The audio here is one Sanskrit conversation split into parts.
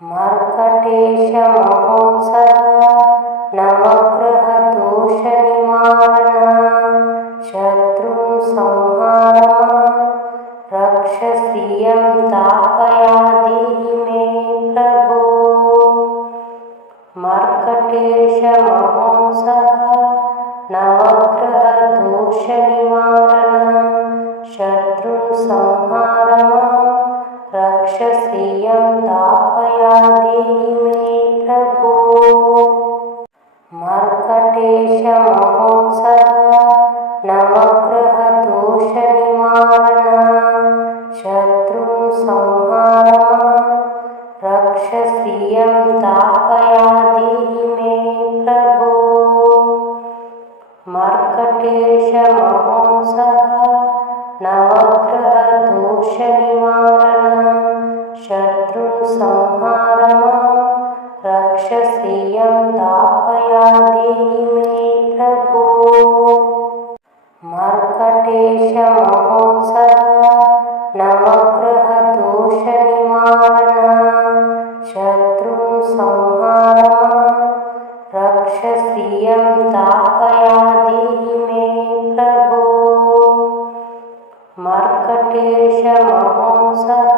मर्कटेश महोत्सव नवग्रह दोष निवारण शत्रुं संहार रक्ष श्रियं दापयादेहि मे प्रभो। मर्कटेश महोत्सव नवग्रह दोष निवारण शत्रुं संहार रक्ष श्रियं दापयादेहि मे प्रभो। मर्कटेश महोत्सव नवग्रह दोष निवारण शत्रुं संहार रक्ष श्रियं दापयादेहि मे प्रभो। मर्कटेश महोत्सव नवग्रह दोष निवारण शत्रुं संहार रक्ष श्रियं दापयादेहि मे प्रभो। मर्कटेश महोत्सव नवग्रह दोष निवारण शत्रुं संहार रक्ष श्रियं दापयादेहि मे प्रभो। मर्कटेश महोत्सव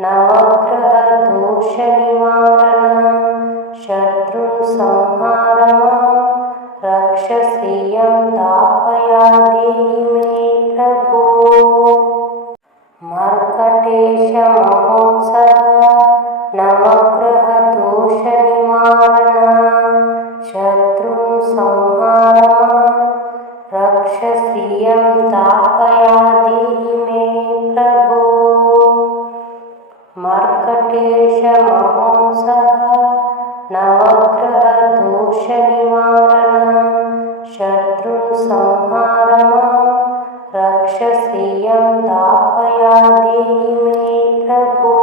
नवग्रह दोष निवारण शत्रुं संहार रक्ष श्रियं दापयादेहि मे प्रभो। मर्कटेश महोत्सव नवग्रह दोष निवारण शत्रुं संहार रक्ष श्रियं दापयादेहि मे प्रभो। मर्कटेश महोत्सव नवग्रह दोष निवारण शत्रुं संहार रक्ष श्रियं दापयादेहि मे प्रभो।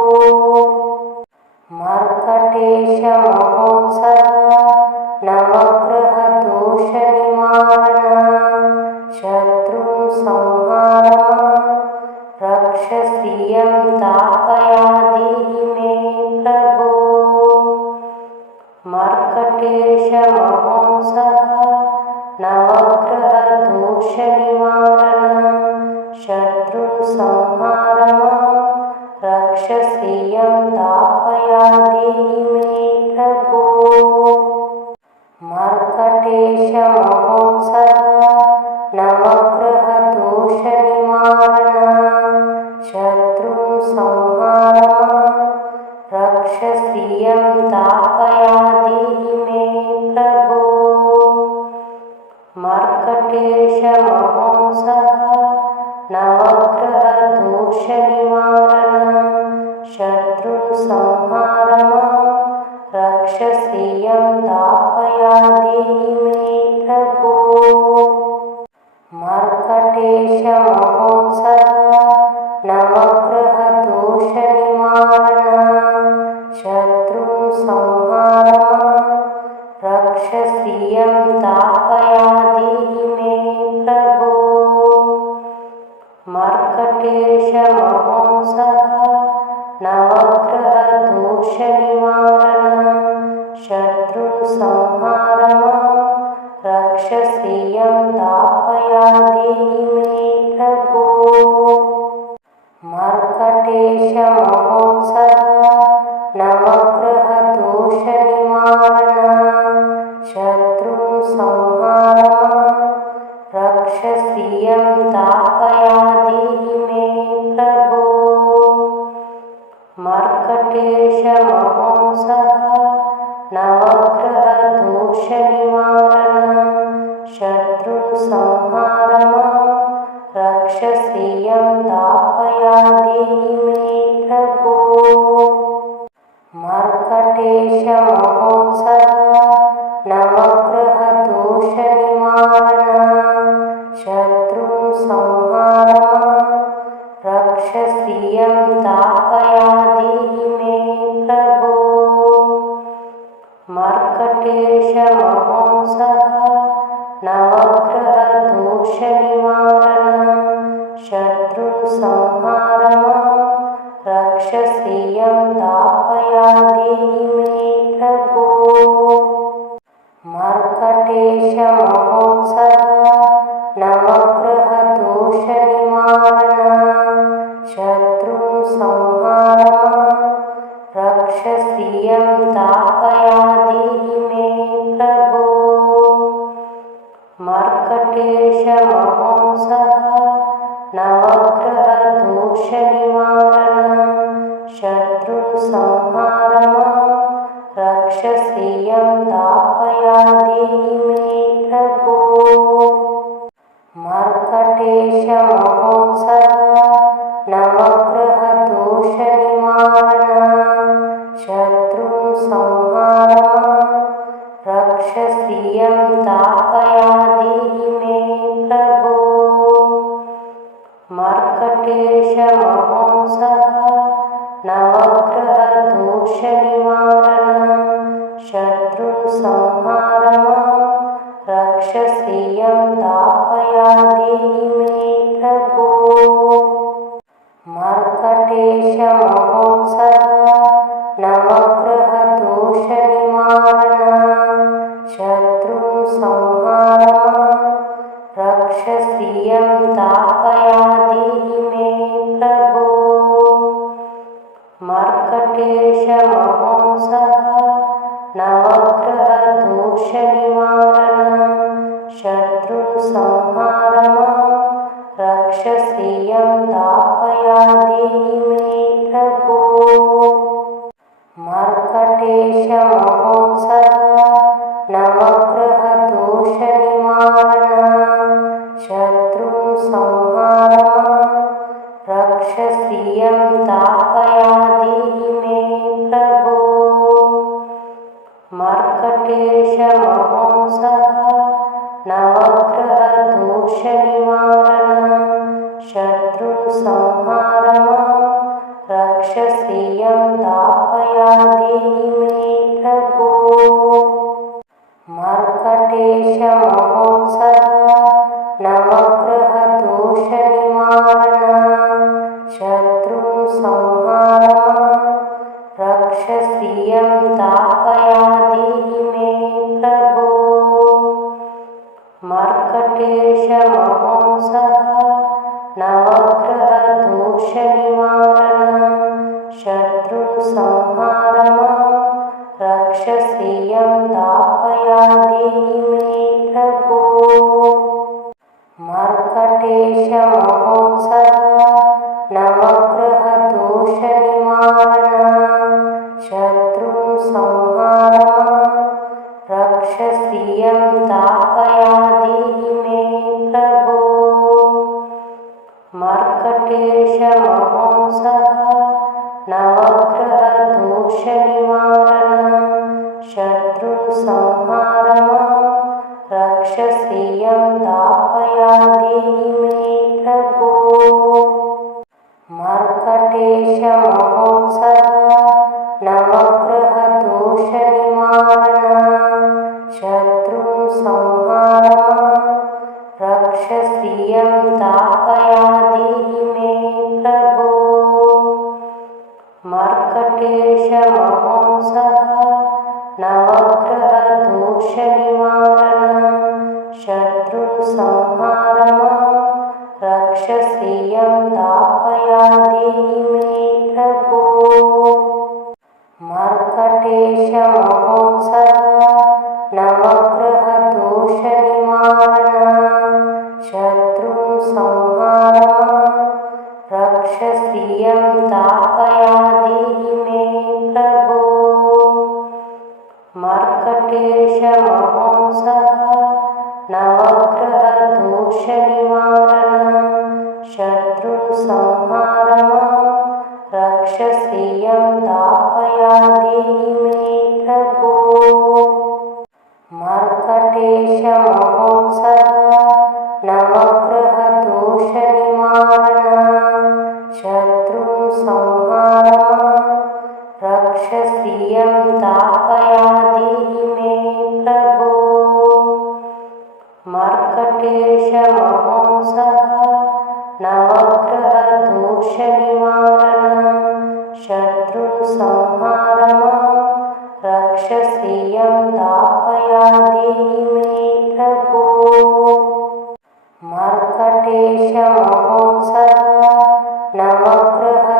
मर्कटेश महोत्सव नवग्रह दोष निवारण शत्रुं संहार रक्ष श्रियं दापयादेहि मे प्रभो। मर्कटेश महोत्सव नवग्रह दोष निवारण शत्रुं संहार रक्ष श्रियं दापयादेहि मे प्रभो। मर्कटेश महोत्सव नवग्रह दोष निवारण शत्रुं संहार रक्ष श्रियं दापयादेहि मे प्रभो। मर्कटेश महोत्सव नवग्रह दोष निवारण शत्रुं संहार रक्ष श्रियं दापयादेहि मे प्रभो। मर्कटेश महोत्सव नवग्रह दोष निवारण शत्रुं संहार रक्ष श्रियं दापयादेहि मे प्रभो। मर्कटेश महोत्सव नवग्रह दोष निवारण शत्रुं संहार रक्ष श्रियं दापयादेहि मे प्रभो। मर्कटेश महोत्सव नवग्रह दोष निवारण शत्रुं संहार रक्ष श्रियं दापयादेहि मे प्रभो। मर्कटेश महोत्सव नवग्रह दोष निवारण शत्रुं संहार रक्ष श्रियं दापयादेहि मे प्रभो। मर्कटेश महोत्सव नवग्रह दोष निवारण शत्रुं संहार रक्ष श्रियं दापयादेहि मे प्रभो। मर्कटेश महोत्सव नवग्रह दोष निवारण शत्रुं संहार श्रियं दापयादेहि मे प्रभो। मर्कटेशमहोत्सः नवग्रहदोषनिवारण शत्रुं संहार मां रक्ष श्रियं दापयादेहि मे प्रभो। मर्कटेशमहोत्सः नवग्रहदोषनिवारण शत्रुं संहार मां रक्ष श्रियं दापयादेहि मे प्रभो। मर्कटेशमहोत्सः नवग्रहदोषनिवारण शत्रुं संहार मां रक्ष श्रियं दापयादेहि मे प्रभो। मर्कटेशमहोत्सः नवग्रहदोषनिवारण शत्रुं संहार मां रक्ष श्रियं दापयादेहि मे प्रभो। मर्कटेशमहोत्सः नवग्रहदोषनिवारण शत्रुं संहार मां रक्ष श्रियं दापयादेहि मे प्रभो। मर्कटेशमहोत्सः नवग्रहदोषनिवारण शत्रुं संहार मां रक्ष श्रियं दापयादेहि मे प्रभो। मर्कटेशमहोत्सः नवग्रहदोषनिवारण शत्रुं संहार मां रक्ष श्रियं दापयादेहि मे प्रभो। मर्कटेशमहोत्सः नवग्रहदोषनिवारण शत्रुं संहार मां रक्ष श्रियं दापयादेहि मे प्रभो। मर्कटेशमहोत्सः नवग्रहदोषनिवारण शत्रुं संहार मां रक्ष श्रियं दापयादेहि मे प्रभो। मर्कटेशमहोत्सः नवग्रहदोषनिवारण शत्रुं संहार मां रक्ष श्रियं दापयादेहि मे प्रभो। मर्कटेशमहोत्सः नवग्रहदोषनिवारण शत्रुं संहार मां रक्ष श्रियं दापयादेहि मे प्रभो। मर्कटेशमहोत्सः नवग्रहदोषनिवारण शत्रुं संहार मां रक्ष श्रियं दापयादेहि मे प्रभो। मर्कटेशमहोत्सः नवग्रहदोषनिवारण शत्रुं संहार मां रक्ष श्रियं दापयादेहि मे प्रभो। मर्कटेशमहोत्सः नवग्रहदोषनिवारण शत्रुं संहार मां रक्ष श्रियं दापयादेहि मे प्रभो। मर्कटेशमहोत्सः नवग्रहदोषनिवारण शत्रुं संहार मां रक्ष श्रियं दापयादेहि मे प्रभो। मर्कटेशमहोत्सः नवग्रहदोषनिवारण शत्रुं संहार मां रक्ष श्रियं दापयादेहि मे प्रभो। मर्कटेशमहोत्सः नवग्रहदोषनिवारण शत्रुं संहार मां रक्ष श्रियं दापयादेहि मे प्रभो। मर्कटेशमहोत्सः नवग्रहदोषनिवारण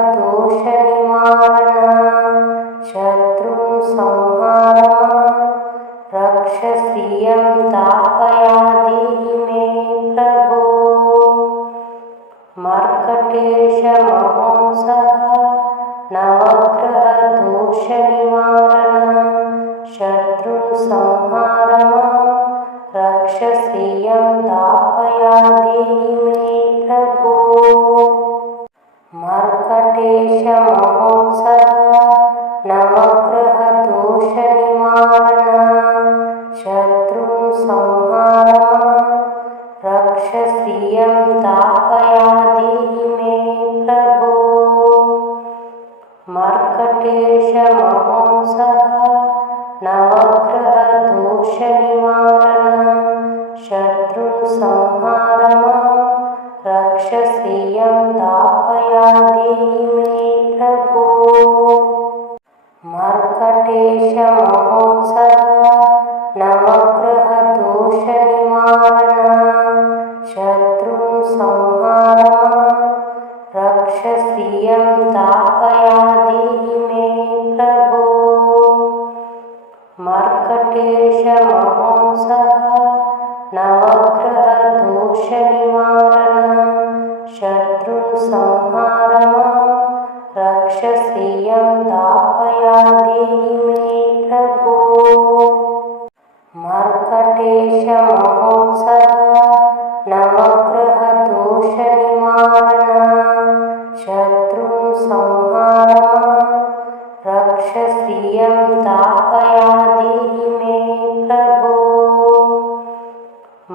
शत्रुं नवग्रहदोषनिवारण शत्रुन् संहार रक्षसीयं दापयादेहि मे प्रभो मर्कटेश महोत्सव नवग्रहदोषनिवारण शत्रुन् संहार रक्षसीयं दापयादेहि मे प्रभो मर्कटेश महोत्सव नवग्रहदोषनिवारण शत्रुन् संहार रक्षसीयं दापयादेहि मे प्रभो मर्कटेश महोत्सव नवग्रहदोषनिवारण शत्रुन् संहार रक्षसीयं दापयादेहि मे प्रभो मर्कटेश महोत्सव नवग्रहदोषनिवारण शत्रुन् संहार रक्षसीयं दापयादेहि मे प्रभो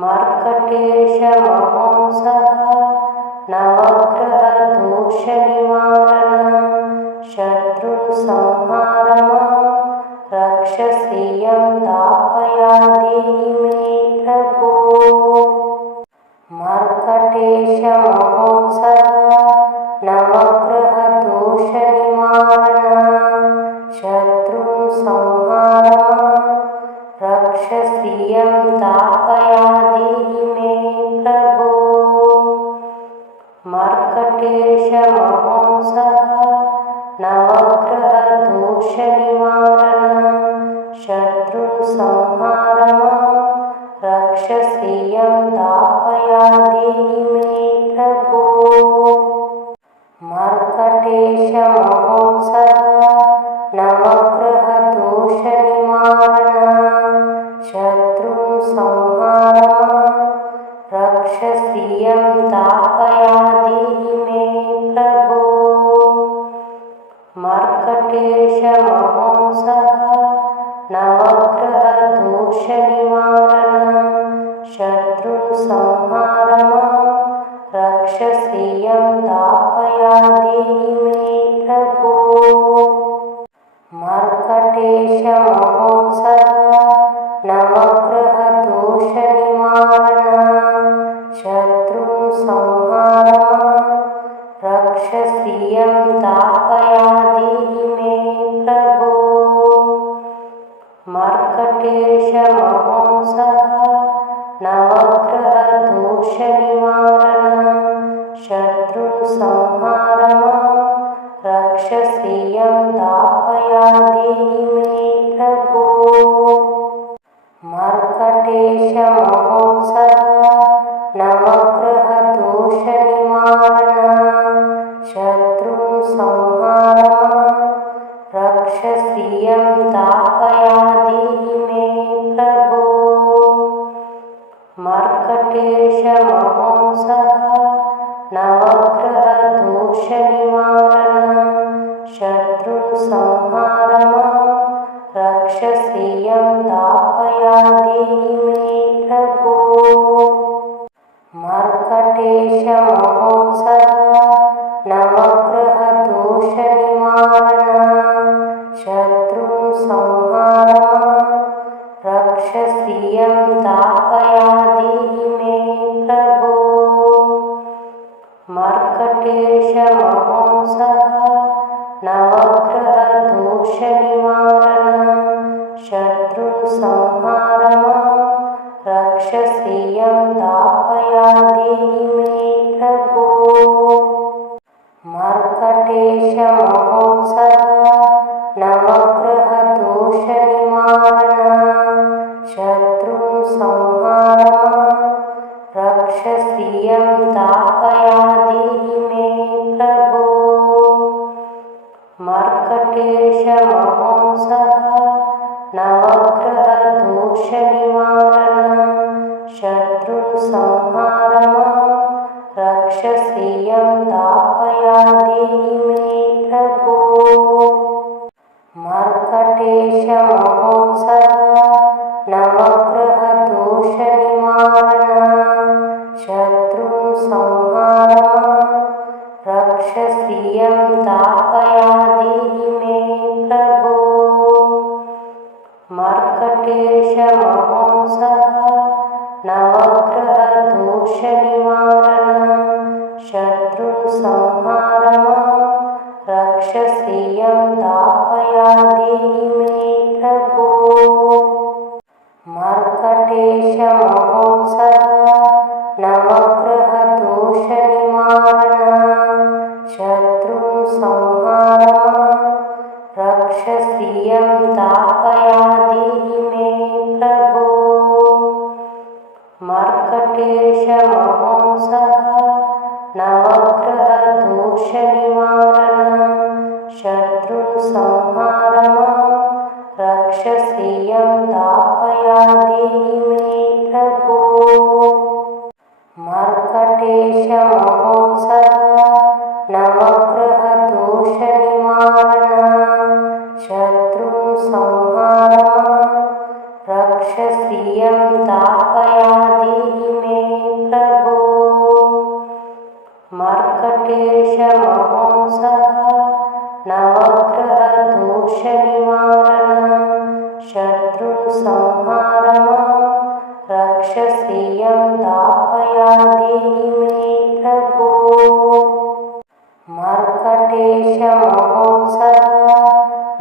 मर्कटेश महोत्सव नवग्रहदोषनिवारण शत्रुन् संहार रक्षसीयं दापयादेहि मे प्रभो मर्कटेश महोत्सव नवग्रहदोषनिवारण शत्रुन् संहार रक्षसीयं दापयादेहि मे प्रभो मर्कटेश महोत्सव नवग्रहदोषनिवारण शत्रुन् संहार रक्षसीयं दापयादेहि मे प्रभो मर्कटेश महोत्सव नवग्रहदोषनिवारण शत्रुन् संहार रक्षसीयं दापयादेहि मे प्रभो मर्कटेश महोत्सव नवग्रहदोषनिवारण शत्रुन् संहार रक्षसीयं दापयादेहि मे प्रभो मर्कटेश महोत्सव नवग्रहदोषनिवारण शत्रुन् संहार रक्षसीयं दापयादेहि मे प्रभो मर्कटेश महोत्सव नवग्रहदोषनिवारण शत्रुन् संहार रक्षसीयं दापयादेहि मे प्रभो मर्कटेश महोत्सव नवग्रहदोषनिवारण शत्रुन् संहार रक्षसीयं दापयादेहि मे प्रभो मर्कटेश महोत्सव नवग्रहदोषनिवारण शत्रुन् संहार रक्षसीयं दापयादेहि मे प्रभो मर्कटेश महोत्सव नवग्रहदोषनिवारण शत्रुन् संहार रक्षसीयं दापयादेहि मे प्रभो मर्कटेश महोत्सव नवग्रहदोषनिवारण शत्रुन् संहार रक्षसीयं दापयादेहि मे प्रभो मर्कटेश महोत्सव नवग्रहदोषनिवारण शत्रुन् संहार रक्षसीयं दापयादेहि मे प्रभो मर्कटेश महोत्सव नवग्रहदोषनिवारण शत्रुन् संहार रक्षसीयं दापयादेहि मे प्रभो मर्कटेश महोत्सव नवग्रह दोष निवारण शत्रुं संहार रक्ष श्रियं दापयादेहि मे प्रभो। मर्कटेश महोत्सव नवग्रह दोष निवारण शत्रुं संहार रक्ष श्रियं दापयादेहि मे प्रभो। मर्कटेश महोत्सव नवग्रह दोष निवारण शत्रुं संहार रक्ष श्रियं दापयादेहि मे प्रभो। मर्कटेश महोत्सव नवग्रह दोष निवारण शत्रुं संहार रक्ष श्रियं दापयादेहि मे प्रभो। मर्कटेश महोत्सव नवग्रह दोष निवारण शत्रुं संहार रक्ष श्रियं दापयादेहि मे प्रभो। मर्कटेश महोत्सव नवग्रह दोष निवारण शत्रुं संहार रक्ष श्रियं दापयादेहि मे प्रभो। मर्कटेश महोत्सव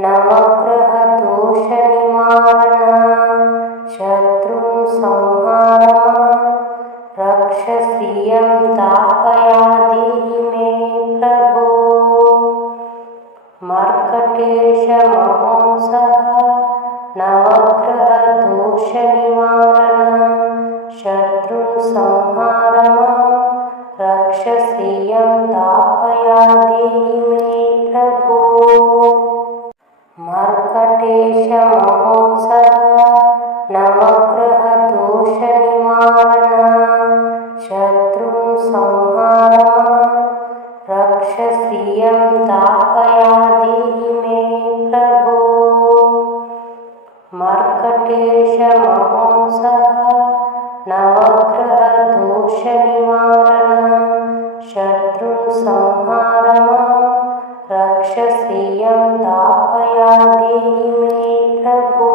नवग्रह दोष निवारण शत्रुं संहार रक्ष श्रियं दापयादेहि मे प्रभो। मर्कटेश महोत्सव नवग्रह दोष निवारण शत्रुं संहार रक्ष श्रियं दापयादेहि मे प्रभो। मर्कटेश महोत्सव नवग्रह दोष निवारण शत्रुं संहार रक्ष श्रियं दापयादेहि मे प्रभो। मर्कटेश महोत्सव नवग्रह दोष निवारण शत्रुं संहार रक्ष श्रियं दापयादेहि मे प्रभो।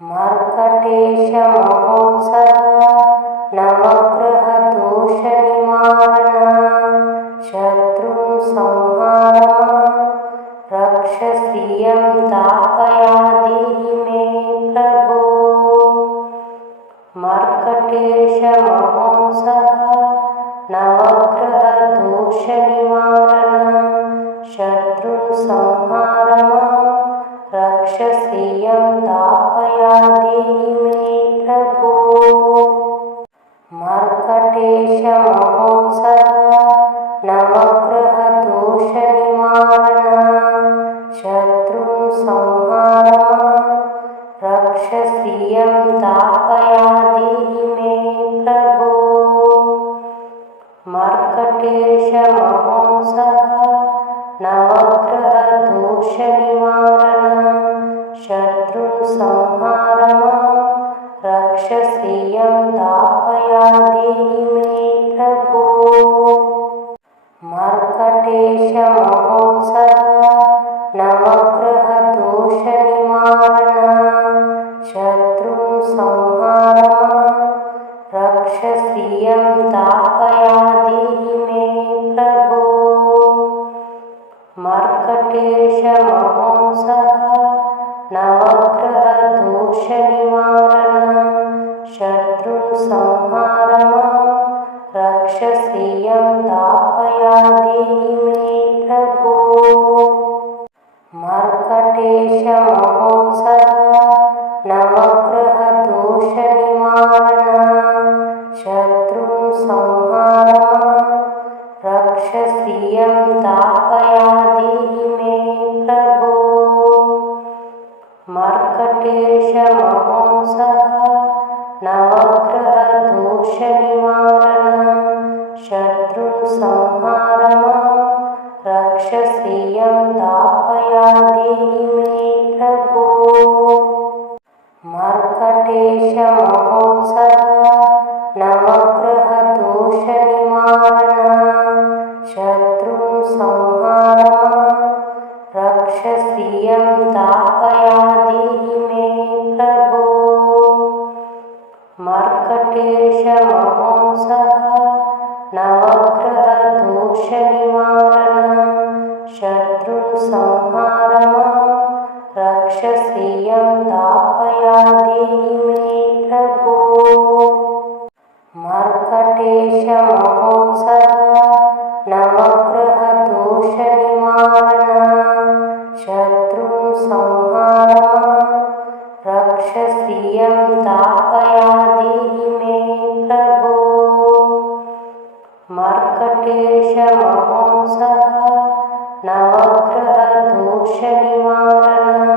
मर्कटेश महोत्सव नवग्रह दोष निवारण शत्रुं संहार रक्ष श्रियं दापयादेहि मे प्रभो। मर्कटेश महोत्सव नवग्रह दोष निवारण शत्रुं संहार रक्ष श्रियं दापयादेहि मे प्रभो। मर्कटेश महोत्सव नवग्रह दोष निवारण शत्रुं संहार रक्ष श्रियं दापयादेहि मे प्रभो। मर्कटेश महोत्सव नवग्रह दोष निवारण शत्रुं संहार रक्ष श्रियं दापयादेहि मे प्रभो। मर्कटेश महोत्सव नवग्रह दोष निवारण शत्रुं संहार रक्ष श्रियं दापयादेहि मे प्रभो। मर्कटेश महोत्सव नवग्रह दोष निवारण शत्रुं संहार रक्ष श्रियं दापयादेहि मे प्रभो। मर्कटेश महोत्सव नवग्रह दोष निवारण शत्रुं संहार रक्ष श्रियं दापयादेहि मे प्रभो। मर्कटेश महोत्सव नवग्रह दोष निवारण शत्रुं संहार रक्ष श्रियं दापयादेहि मर्कटेश महोत्सव नवग्रह दोष निवारण शत्रुं संहार रक्षसीयं दापयादेहि मे प्रभो। मर्कटेश महोत्सव नवग्रह दोष निवारण शत्रुं संहार रक्षसीयं दापयादेहि मे प्रभो। मर्कटेश महोत्सव नवग्रह दोष निवारण शत्रुं संहार रक्षसीयं दापयादेहि मे प्रभो। मर्कटेश महोत्सव नवग्रह दोष निवारण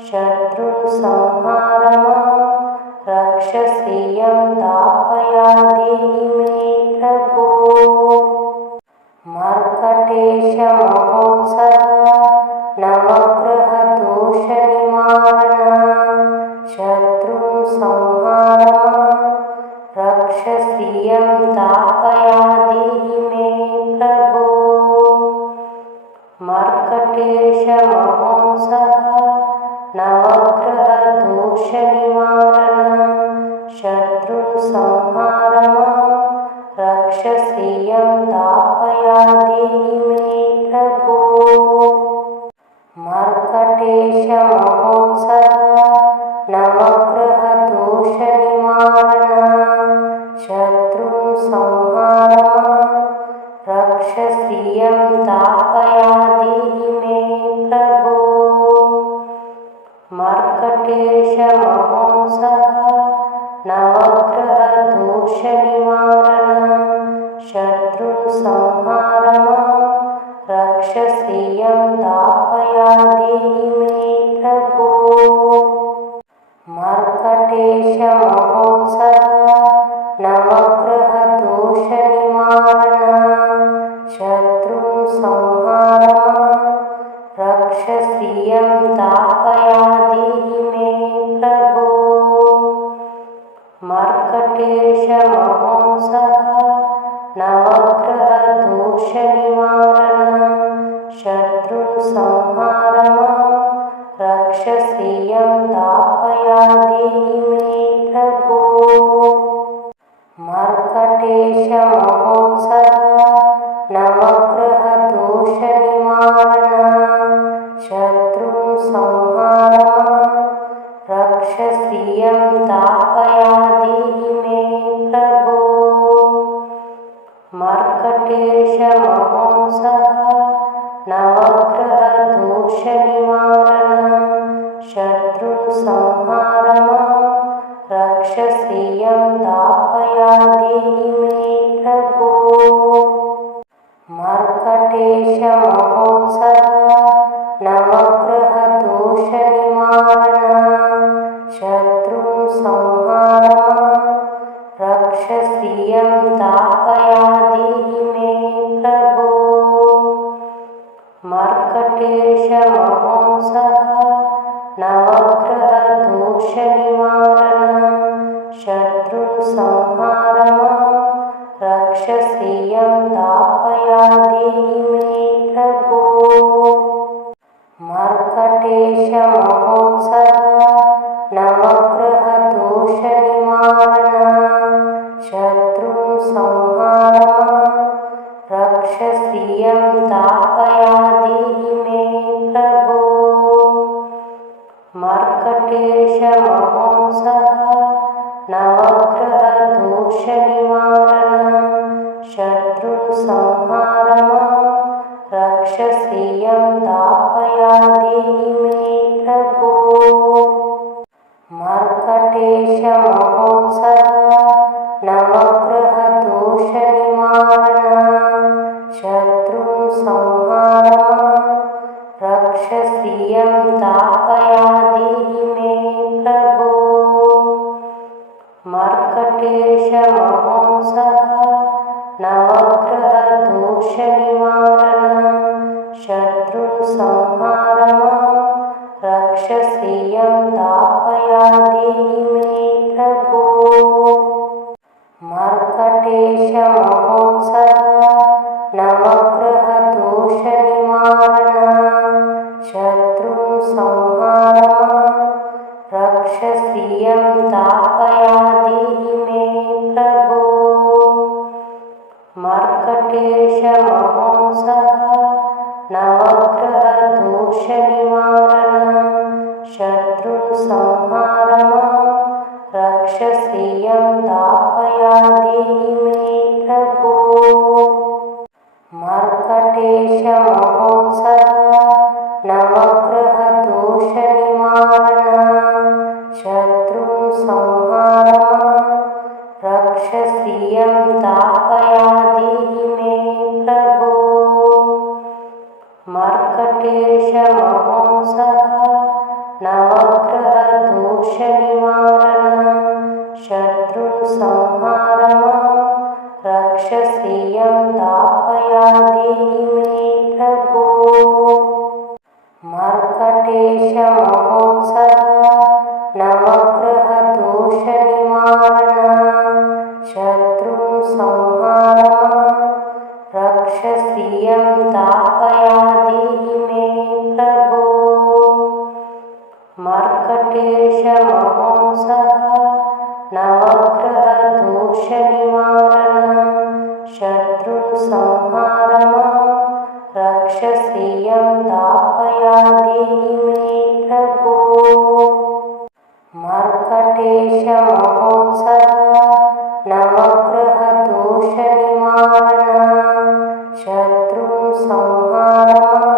शत्रुं संहार रक्षसीयं दापयादेहि मे प्रभो। मर्कटेश महोत्सव नवग्रह दोष निवारण शत्रुं संहार रक्षसीयं दापयादेहि मे प्रभो। मर्कटेश महोत्सव नवग्रह दोष निवारण शत्रुं संहार रक्षसीयं दापयादेहि मे प्रभो। मर्कटेश महोत्सव नवग्रह दोष निवारण शत्रुं संहार रक्षसीयं दापयादेहि मे प्रभो। मर्कटेश महोत्सव नवग्रह दोष निवारण शत्रुं संहार रक्षसीयं दापयादेहि मे प्रभो। मर्कटेश महोत्सव नवग्रह दोष निवारण शत्रुं संहार रक्षसीयं दापयादेहि मे प्रभो। मर्कटेश महोत्सव नवग्रह दोष निवारण शत्रुं संहार रक्षसीयं दापयादेहि मे प्रभो। मर्कटेश महोत्सव नवग्रह दोष निवारण शत्रुं संहार रक्षसीयं दापयादेहि मे प्रभो। मर्कटेश महोत्सव नवग्रह दोष निवारण शत्रुं संहार रक्षसीयं दापयादेहि मे प्रभो। मर्कटेश महोत्सव नवग्रह दोष निवारण शत्रुं संहार रक्षसीयं दापयादेहि मे प्रभो। मर्कटेश महोत्सव नवग्रह दोष निवारण शत्रुं संहार रक्षसीयं दापयादेहि मे प्रभो। मर्कटेश महोत्सव नवग्रह दोष निवारण शत्रुं संहार रक्षसीयं दापयादेहि मे प्रभो। मर्कटेश महोत्सव नवग्रह दोष निवारण शत्रुं संहार रक्षसीयं दापयादेहि मे प्रभो। मर्कटेश महोत्सव नवग्रह दोष निवारण शत्रुं संहार रक्षसीयं दापयादेहि मे प्रभो। मर्कटेश महोत्सव नवग्रह दोष निवारण शत्रुं संहार रक्षसीयं दापयादेहि मे संहारमां रक्ष श्रियं तापयाधीहि मे प्रभो। मर्कटेशमहोंसः नवग्रहदोषनिवारणः शत्रुं संहारमां रक्ष श्रियं तापयाधीहि मे प्रभो। मर्कटेशमहोंसः नवग्रहदोषनिवारणः शत्रुं संहारमां रक्ष श्रियं तापयाधीहि मे प्रभो। मर्कटेशमहोंसः नवग्रहदोषनिवारणः शत्रुं संहारमां रक्ष श्रियं तापयाधीहि मे प्रभो। मर्कटेशमहोंसः नवग्रहदोषनिवारणः शत्रुं संहारमां रक्ष श्रियं तापयाधीहि मे प्रभो। मर्कटेशमहोंसः नवग्रहदोषनिवारणः शत्रुं संहारमां रक्ष श्रियं तापयाधीहि मे प्रभो। मर्कटेशमहोंसः नवग्रहदोषनिवारणः शत्रुं संहारमां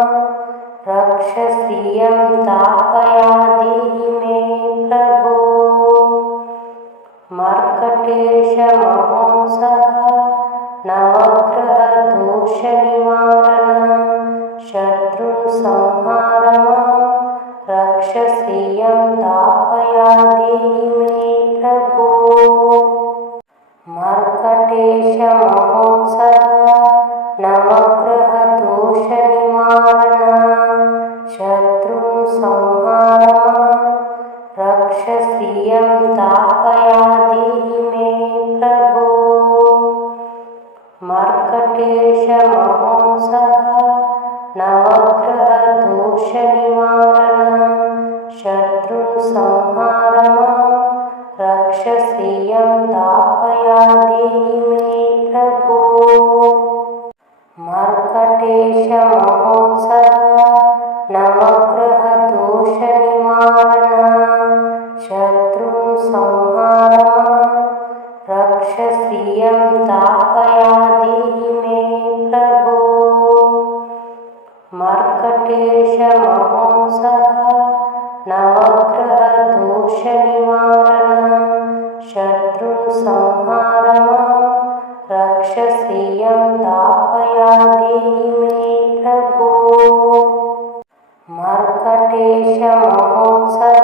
रक्ष श्रियं तापयाधीहि मे प्रभो। मर्कटेशमहोंसः नवग्रहदोषनिवारणः शत्रुं संहारमां रक्ष श्रियं तापयाधीहि मे प्रभो। मर्कटेशमहोंसः नवग्रहदोषनिवारणः शत्रुं संहारमां रक्ष श्रियं तापयाधीहि मे प्रभो। मर्कटेशमहोंसः नवग्रहदोषनिवारणः शत्रुं संहारमां रक्ष श्रियं तापयाधीहि मे प्रभो। मर्कटेशमहोंसः नवग्रहदोषनिवारणः शत्रुं संहारमां रक्ष श्रियं तापयाधीहि मे प्रभो। मर्कटेशमहोंसः नवग्रहदोषनिवारणः शत्रुं संहारमां रक्ष श्रियं तापयाधीहि मे प्रभो। मर्कटेशमहोंसः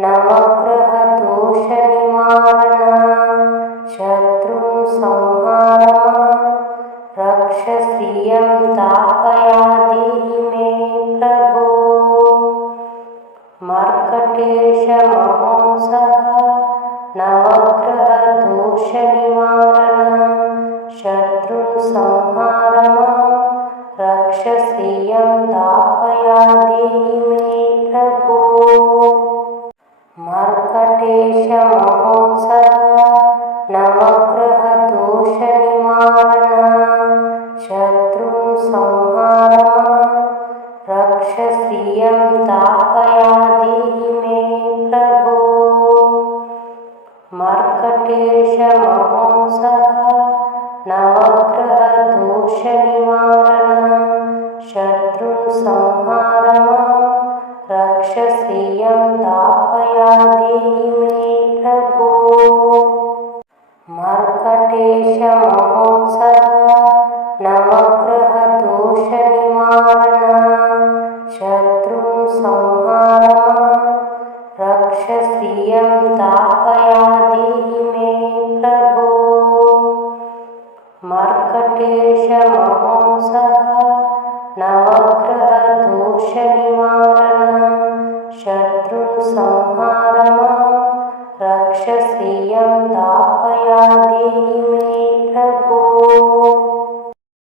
नवग्रहदोषनिवारणः शत्रुं संहारमां रक्ष श्रियं तापयाधीहि मे प्रभो। मर्कटेशमहोंसः नवग्रहदोषनिवारणः शत्रुं संहारमां रक्ष श्रियं तापयाधीहि मे प्रभो। मर्कटेशमहोंसः नवग्रहदोषनिवारणः शत्रुं संहारमां रक्ष श्रियं तापयाधीहि मे प्रभो। मर्कटेशमहोंसः नवग्रहदोषनिवारणः शत्रुं संहारमां रक्ष श्रियं तापयाधीहि मे प्रभो। मर्कटेशमहोंसः नवग्रहदोषनिवारणः शत्रुं संहारमां रक्ष श्रियं तापयाधीहि मे प्रभो। मर्कटेशमहोंसः नवग्रहदोषनिवारणः